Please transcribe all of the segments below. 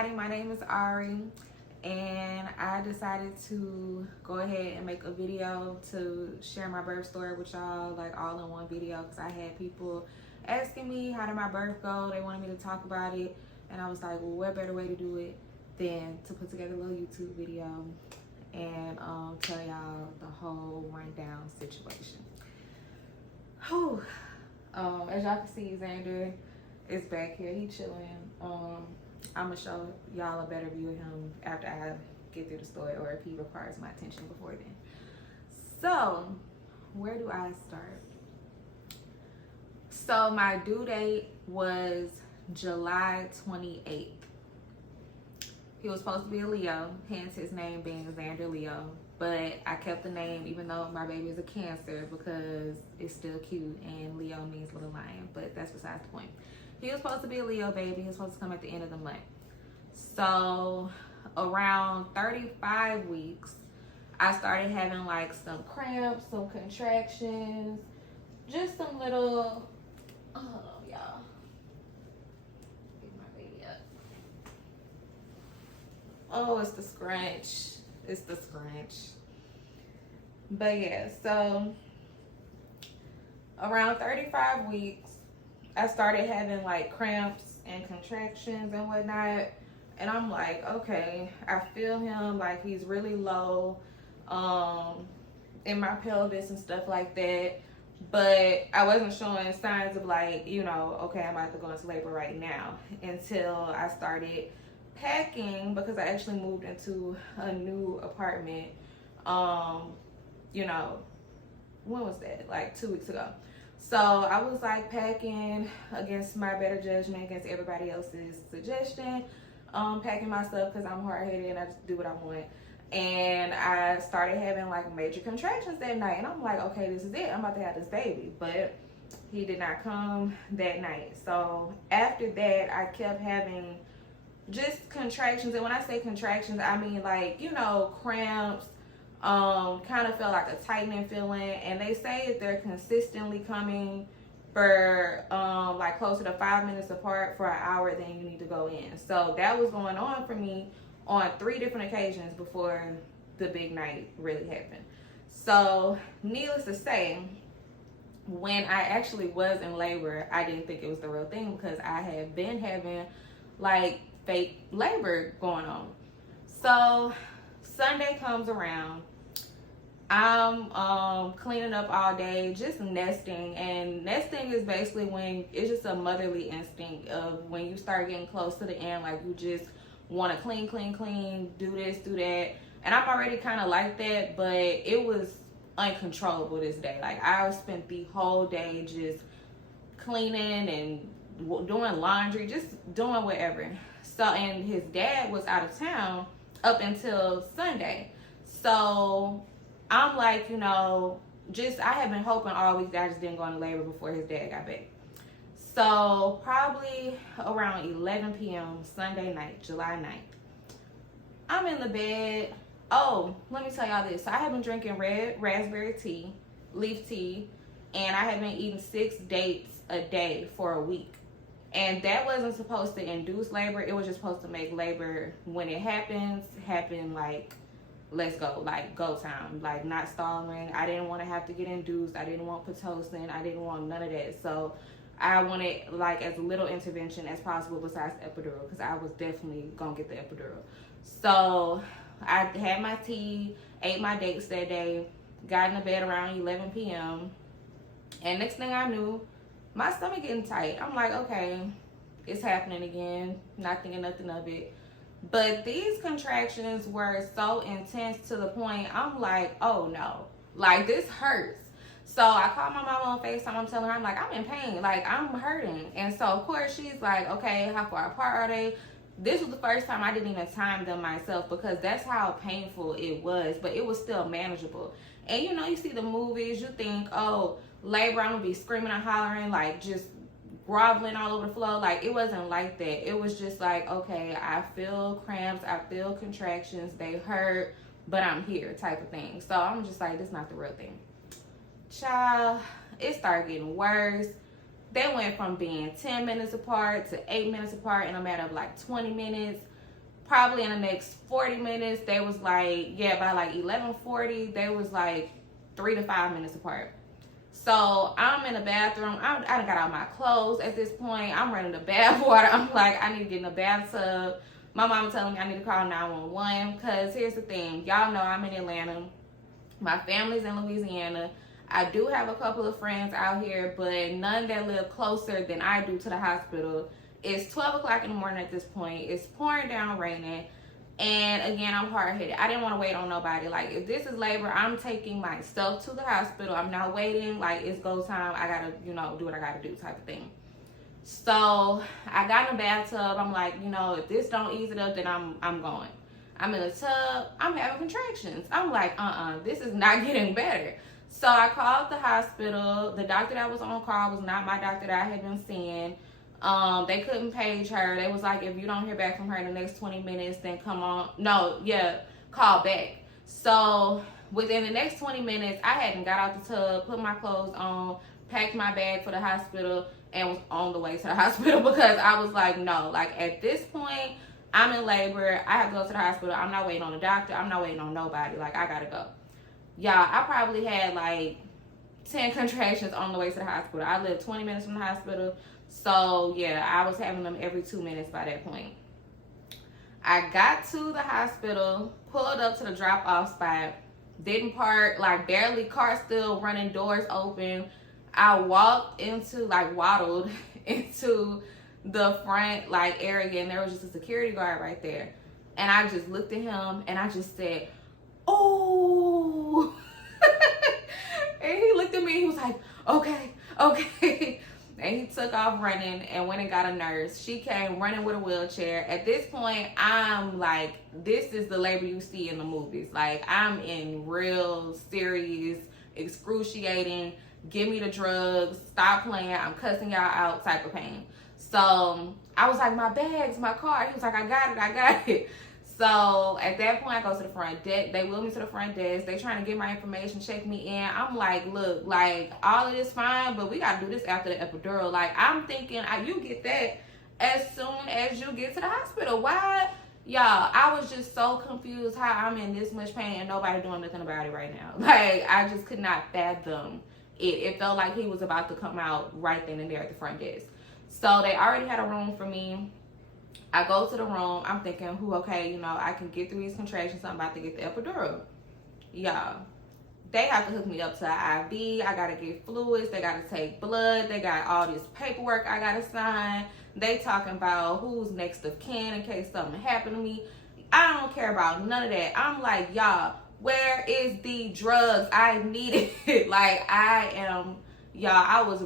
everybody, my name is Ari, and I decided to go ahead and make a video to share my birth story with y'all, like all in one video, because I had people asking me how did my birth go. They wanted me to talk about it, and I was like, well, what better way to do it than to put together a little YouTube video and tell y'all the whole rundown situation. Whew. As y'all can see, Xander is back here. He chilling. I'm gonna show y'all a better view of him after I get through the story, or if he requires my attention before then. So, where do I start? So my due date was July 28th. He was supposed to be a Leo, hence his name being Xander Leo. But I kept the name even though my baby is a Cancer because it's still cute and Leo means little lion, but that's besides the point. He was supposed to be a Leo baby. He was supposed to come at the end of the month. So around 35 weeks, I started having like some cramps, some contractions, just some little, hold on y'all. Get my baby up. Oh, it's the scrunch. It's the scrunch. But yeah, so around 35 weeks, I started having like cramps and contractions and whatnot. And I'm like, okay, I feel him, like he's really low in my pelvis and stuff like that. But I wasn't showing signs of like, you know, okay, I'm about to go into labor right now, until I started packing, because I actually moved into a new apartment, you know, when was that? Like 2 weeks ago. So I was like packing against my better judgment, against everybody else's suggestion, packing my stuff because I'm hard-headed and I just do what I want. And I started having like major contractions that night, and I'm like, okay, this is it, I'm about to have this baby. But he did not come that night. So after that, I kept having just contractions. And when I say contractions, I mean like, you know, cramps, kind of felt like a tightening feeling. And they say if they're consistently coming for like closer to 5 minutes apart for an hour, then you need to go in. So that was going on for me on 3 different occasions before the big night really happened. So needless to say, when I actually was in labor, I didn't think it was the real thing, because I had been having like fake labor going on. So Sunday comes around, I'm cleaning up all day, just nesting. And nesting is basically when it's just a motherly instinct of when you start getting close to the end, like you just want to clean, do this, do that. And I'm already kind of like that, but it was uncontrollable this day. Like I spent the whole day just cleaning and doing laundry, just doing whatever. So, and his dad was out of town up until Sunday. So I'm like, you know, I have been hoping all week that I just didn't go into labor before his dad got back. So probably around 11 p.m. Sunday night, July 9th, I'm in the bed. Oh, let me tell y'all this. So I have been drinking red raspberry tea, leaf tea, and I have been eating 6 dates a day for a week. And that wasn't supposed to induce labor. It was just supposed to make labor, when it happens, happen like, let's go, like go time, like not stalling. I didn't want to have to get induced. I didn't want Pitocin. I didn't want none of that. So I wanted like as little intervention as possible besides epidural, because I was definitely gonna get the epidural. So I had my tea, ate my dates that day, got in the bed around 11 p.m. And next thing I knew, my stomach getting tight. I'm like, okay, it's happening again. Not thinking nothing of it. But these contractions were so intense to the point I'm like, oh no, like this hurts. So I called my mom on FaceTime. I'm telling her, I'm like, I'm in pain, like I'm hurting. And so of course she's like, okay, how far apart are they? This was the first time I didn't even time them myself, because that's how painful it was, but it was still manageable. And you know, you see the movies, you think, oh, labor, I'm gonna be screaming and hollering, like just groveling all over the floor. Like it wasn't like that. It was just like, okay, I feel cramps, I feel contractions, they hurt, but I'm here type of thing. So I'm just like, this is not the real thing. Child, it started getting worse. They went from being 10 minutes apart to 8 minutes apart in a matter of like 20 minutes. Probably in the next 40 minutes, they was like, yeah, by like 11:40, they was like 3 to 5 minutes apart. So I'm in the bathroom. I done got out my clothes at this point. I'm running the bath water. I'm like, I need to get in the bathtub. My mama telling me I need to call 911 because here's the thing. Y'all know I'm in Atlanta. My family's in Louisiana. I do have a couple of friends out here, but none that live closer than I do to the hospital. It's 12 o'clock in the morning at this point. It's pouring down, raining. And again, I'm hard-headed. I didn't want to wait on nobody. Like, if this is labor, I'm taking myself to the hospital. I'm not waiting. Like, it's go time. I got to, you know, do what I got to do type of thing. So I got in the bathtub. I'm like, you know, if this don't ease it up, then I'm going. I'm in the tub. I'm having contractions. I'm like, this is not getting better. So I called the hospital. The doctor that was on call was not my doctor that I had been seeing. They couldn't page her. They was like, if you don't hear back from her in the next 20 minutes, then call back. So within the next 20 minutes, I hadn't got out the tub, put my clothes on, packed my bag for the hospital, and was on the way to the hospital because I was like, no, like at this point, I'm in labor. I have to go to the hospital. I'm not waiting on the doctor. I'm not waiting on nobody. Like, I gotta go. Y'all, I probably had like 10 contractions on the way to the hospital. I lived 20 minutes from the hospital. So yeah, I was having them every 2 minutes by that point. I got to the hospital, pulled up to the drop-off spot, didn't park, like barely, car still running, doors open. I waddled into the front like area, and there was just a security guard right there. And I just looked at him and I just said, oh. And he looked at me, he was like, okay. And he took off running and went and got a nurse. She came running with a wheelchair. At this point, I'm like, this is the labor you see in the movies. Like, I'm in real, serious, excruciating, give me the drugs, stop playing, I'm cussing y'all out type of pain. So I was like, my bags, my car. He was like, I got it. So at that point, I go to the front desk. They wheel me to the front desk. They trying to get my information, check me in. I'm like, look, like, all of this fine, but we got to do this after the epidural. Like, I'm thinking, you get that as soon as you get to the hospital. Why? Y'all, I was just so confused how I'm in this much pain and nobody doing nothing about it right now. Like, I just could not fathom it. It felt like he was about to come out right then and there at the front desk. So they already had a room for me. I go to the room. I'm thinking, okay, you know, I can get through these contractions. I'm about to get the epidural. Y'all, they have to hook me up to an IV. I got to get fluids. They got to take blood. They got all this paperwork I got to sign. They talking about who's next of kin in case something happened to me. I don't care about none of that. I'm like, y'all, where is the drugs? I need it. Like, y'all, I was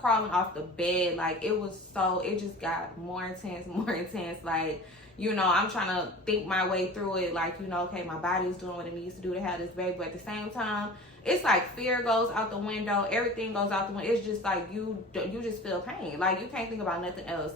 crawling off the bed. Like, it just got more intense. Like, you know, I'm trying to think my way through it. Like, you know, okay, my body's doing what it needs to do to have this baby. But at the same time, it's like fear goes out the window. Everything goes out the window. It's just like you just feel pain. Like, you can't think about nothing else.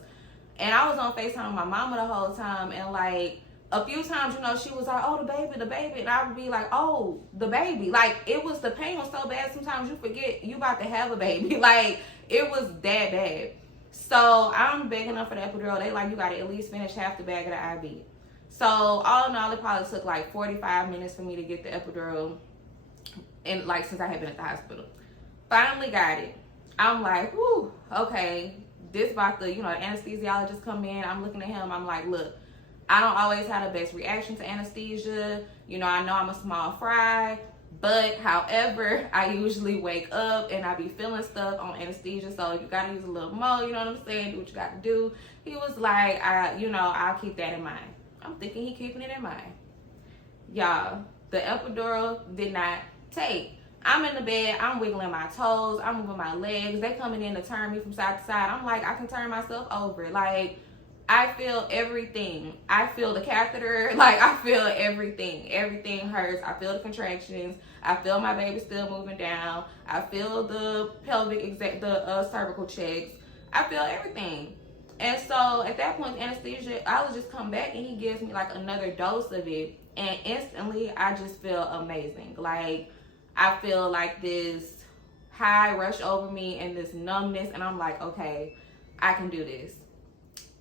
And I was on FaceTime with my mama the whole time. And, like, a few times, you know, she was like, oh, the baby. And I would be like, oh, the baby. Like, the pain was so bad, sometimes you forget you about to have a baby. Like, it was that bad. So I'm begging them for the epidural. They like, you got to at least finish half the bag of the IV. So all in all, it probably took like 45 minutes for me to get the epidural. And like, since I had been at the hospital. Finally got it. I'm like, whew, okay. This about the, you know, the anesthesiologist come in. I'm looking at him. I'm like, look, I don't always have the best reaction to anesthesia. You know I'm a small fry. But, however, I usually wake up and I be feeling stuff on anesthesia. So, you got to use a little more, you know what I'm saying? Do what you got to do. He was like, I'll keep that in mind. I'm thinking he keeping it in mind. Y'all, the epidural did not take. I'm in the bed. I'm wiggling my toes. I'm moving my legs. They coming in to turn me from side to side. I'm like, I can turn myself over. Like, I feel everything. I feel the catheter. Like, I feel everything. Everything hurts. I feel the contractions. I feel my baby still moving down. I feel the cervical checks. I feel everything. And so at that point, anesthesia, I would just come back and he gives me like another dose of it. And instantly, I just feel amazing. Like, I feel like this high rush over me and this numbness. And I'm like, okay, I can do this.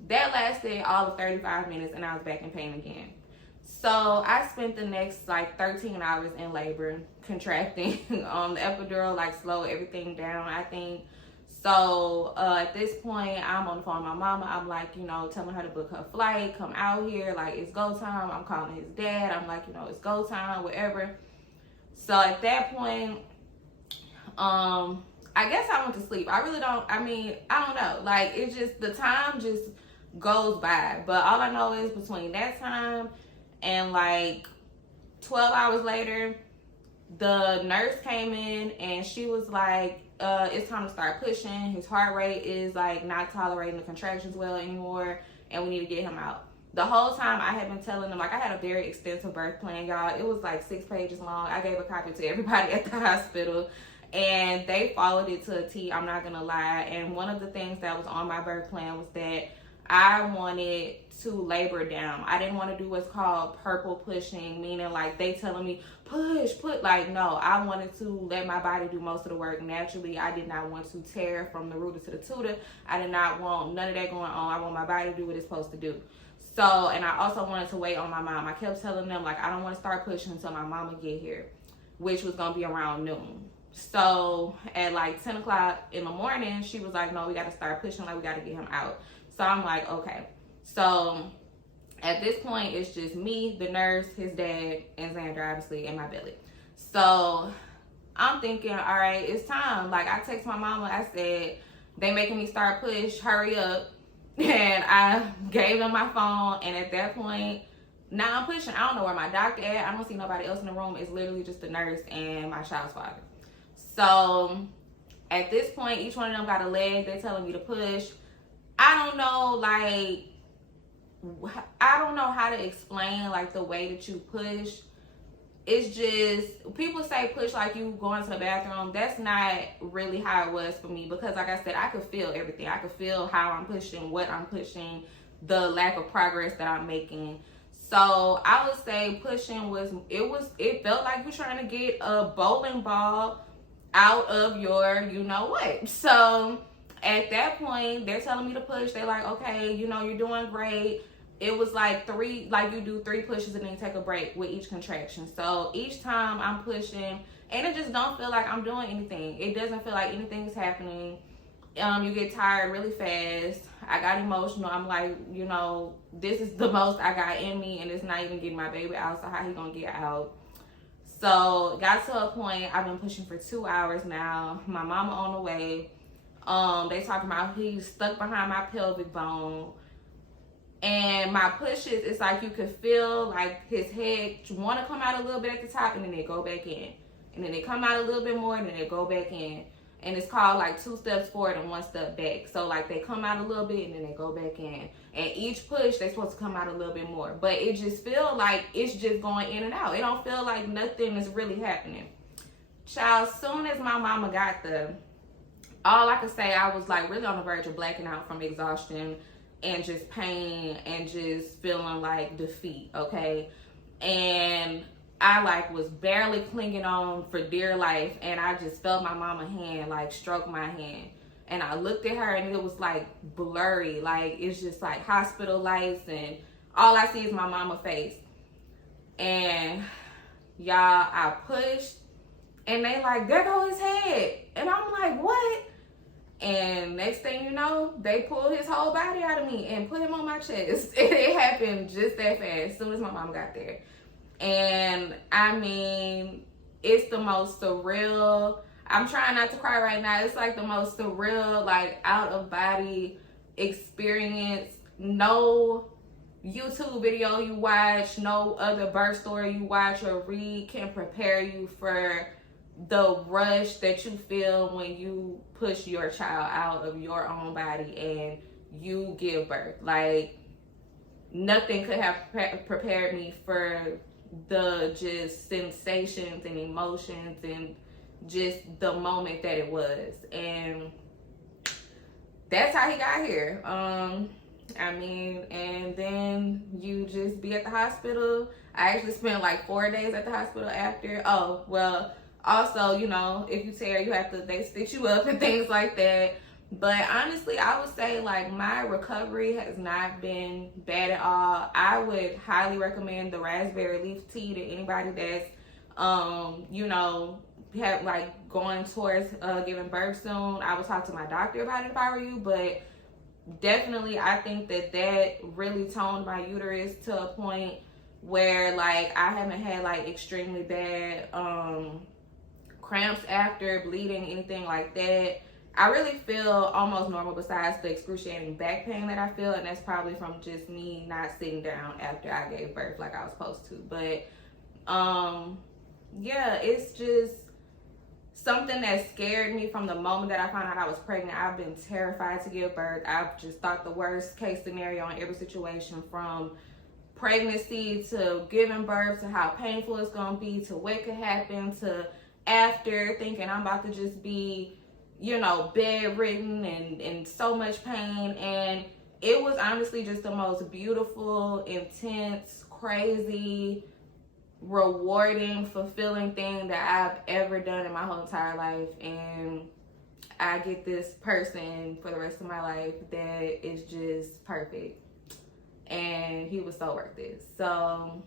That lasted all of 35 minutes and I was back in pain again. So I spent the next like 13 hours in labor, contracting. The epidural like slowed everything down, I think. So at this point, I'm on the phone with my mama. I'm like, you know, telling her to book her flight, come out here, like it's go time. I'm calling his dad. I'm like, you know, it's go time, whatever. So at that point, I guess I went to sleep. I really don't, I don't know. Like, it's just, the time just goes by. But all I know is between that time and like 12 hours later, the nurse came in and she was like, it's time to start pushing. His heart rate is like not tolerating the contractions well anymore, and we need to get him out. The whole time I had been telling them, like, I had a very extensive birth plan, y'all. It was like 6 pages long. I gave a copy to everybody at the hospital, and they followed it to a T, I'm not gonna lie. And one of the things that was on my birth plan was that I wanted to labor down. I didn't want to do what's called purple pushing, meaning like they telling me push. Like, no, I wanted to let my body do most of the work naturally. I did not want to tear from the rooter to the tutor. I did not want none of that going on. I want my body to do what it's supposed to do. So, and I also wanted to wait on my mom. I kept telling them, like, I don't want to start pushing until my mama get here, which was going to be around noon. So at like 10 o'clock in the morning, she was like, no, we got to start pushing. Like, we got to get him out. So I'm like, okay. So at this point, it's just me, the nurse, his dad, and Xander, obviously, in my belly. So I'm thinking, all right, it's time. Like, I text my mama. I said, they making me start push. Hurry up. And I gave them my phone. And at that point, now I'm pushing. I don't know where my doctor at. I don't see nobody else in the room. It's literally just the nurse and my child's father. So at this point, each one of them got a leg. They're telling me to push. I don't know, like, I don't know how to explain, like, the way that you push. It's just, people say push like you going to the bathroom. That's not really how it was for me, because like I said, I could feel everything. I could feel how I'm pushing, what I'm pushing, the lack of progress that I'm making. So I would say pushing it felt like you're trying to get a bowling ball out of your you know what. So at that point, they're telling me to push. They're like, okay, you know, you're doing great. It was like you do 3 pushes and then you take a break with each contraction. So each time I'm pushing, and it just don't feel like I'm doing anything. It doesn't feel like anything is happening. You get tired really fast. I got emotional. I'm like, you know, this is the most I got in me, and it's not even getting my baby out. So how he gonna get out? So got to a point, I've been pushing for 2 hours now. My mama on the way. They talking about he's stuck behind my pelvic bone. And my pushes, it's like you could feel like his head want to come out a little bit at the top, and then they go back in. And then they come out a little bit more, and then they go back in. And it's called like 2 steps forward and 1 step back. So like they come out a little bit and then they go back in. And each push, they're supposed to come out a little bit more. But it just feels like it's just going in and out. It don't feel like nothing is really happening. Child, soon as my mama got there, all I could say, I was like really on the verge of blacking out from exhaustion and just pain and just feeling like defeat, okay? And I like was barely clinging on for dear life, and I just felt my mama hand like stroke my hand. And I looked at her and it was like blurry, like it's just like hospital lights, and all I see is my mama face. And y'all, I pushed and they like, there go his head. And I'm like, what? And next thing you know, they pulled his whole body out of me and put him on my chest. And it happened just that fast, as soon as my mom got there. And I mean, it's the most surreal. I'm trying not to cry right now. It's like the most surreal, like out of body experience. No YouTube video you watch, no other birth story you watch or read can prepare you for the rush that you feel when you push your child out of your own body and you give birth. Like, nothing could have prepared me for the just sensations and emotions and just the moment that it was. And that's how he got here. I mean, and then you just be at the hospital. I actually spent like 4 days at the hospital after. Oh, well, also, you know, if you tear, they stitch you up and things like that. But honestly, I would say like my recovery has not been bad at all. I would highly recommend the raspberry leaf tea to anybody that's you know, have like going towards giving birth soon. I would talk to my doctor about it if I were you, but definitely I think that that really toned my uterus to a point where like I haven't had like extremely bad cramps after, bleeding, anything like that. I really feel almost normal besides the excruciating back pain that I feel, and that's probably from just me not sitting down after I gave birth like I was supposed to. But yeah, it's just something that scared me from the moment that I found out I was pregnant. I've been terrified to give birth. I've just thought the worst case scenario in every situation, from pregnancy to giving birth to how painful it's gonna be to what could happen to after, thinking I'm about to just be, you know, bedridden and in so much pain. And it was honestly just the most beautiful, intense, crazy, rewarding, fulfilling thing that I've ever done in my whole entire life. And I get this person for the rest of my life that is just perfect. And he was so worth it. So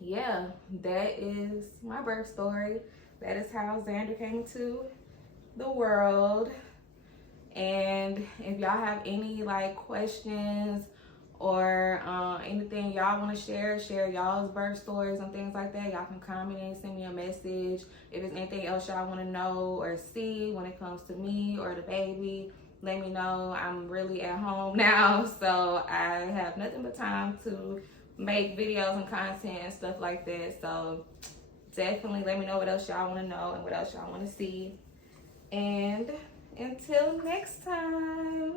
yeah, that is my birth story. That is how Xander came to the world. And if y'all have any like questions or anything y'all want to share y'all's birth stories and things like that, y'all can comment and send me a message. If there's anything else y'all want to know or see when it comes to me or the baby, let me know. I'm really at home now, so I have nothing but time to make videos and content and stuff like that. So definitely let me know what else y'all want to know and what else y'all want to see. And until next time.